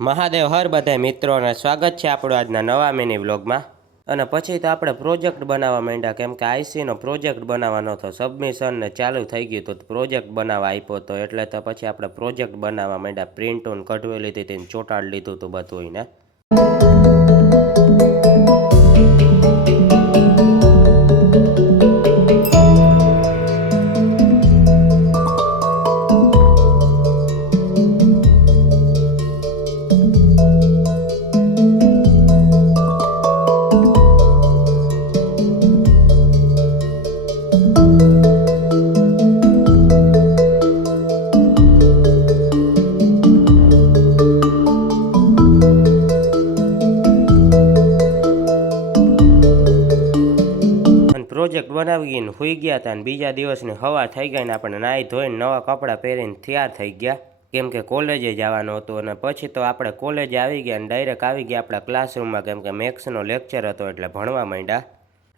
મહાદેવ હર બધા મિત્રોને સ્વાગત છે આપણો આજના નવા મિની વ્લોગમાં। અને પછી તો આપણે પ્રોજેક્ટ બનાવવા માંડ્યા, કેમ કે આઈસીનો પ્રોજેક્ટ બનાવવાનો હતો, સબમિશન ને ચાલુ થઈ ગયું તો પ્રોજેક્ટ બનાવવા આપ્યો હતો, એટલે તો પછી આપણે પ્રોજેક્ટ બનાવવા માંડ્યા। પ્રિન્ટ ઓન કઢવી લીધી હતી, ચોંટાડી લીધું હતું બધું ને। પ્રોજેક્ટ બનાવી ગઈને સુઈ ગયા હતા, અને બીજા દિવસની સવાર થઈ ગઈ ને આપણે નાહી ધોઈને નવા કપડાં પહેરીને તૈયાર થઈ ગયા, કેમ કે કોલેજે જવાનું હતું। અને પછી તો આપણે કોલેજે આવી ગયા અને ડાયરેક્ટ આવી ગયા આપણા ક્લાસરૂમમાં, કેમ કે મેથ્સનો લેક્ચર હતો એટલે ભણવા માંડ્યા।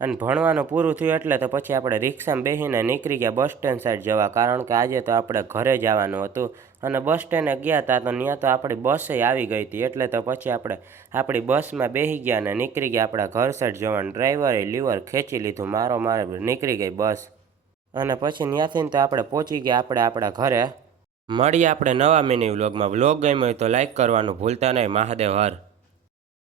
અને ભણવાનું પૂરું થયું એટલે તો પછી આપણે રિક્ષામાં બેસીને નીકળી ગયા બસ સ્ટેન્ડ સાઈડ જવા, કારણ કે આજે તો આપણે ઘરે જવાનું હતું। અને બસ સ્ટેન્ડે ગયા હતા તો ત્યાં તો આપણી બસે આવી ગઈ હતી, એટલે તો પછી આપણે આપણી બસમાં બેસી ગયા અને નીકળી ગયા આપણા ઘર સાઈડ જવાનું। ડ્રાઈવરે લીવર ખેંચી લીધું, મારે નીકળી ગઈ બસ। અને પછી ત્યાંથી તો આપણે પહોંચી ગયા આપણા ઘરે। મળીએ આપણે નવા મિની વ્લોગમાં। વ્લોગ ગમ્યો હોય તો લાઈક કરવાનું ભૂલતા નહીં। મહાદેવ હર।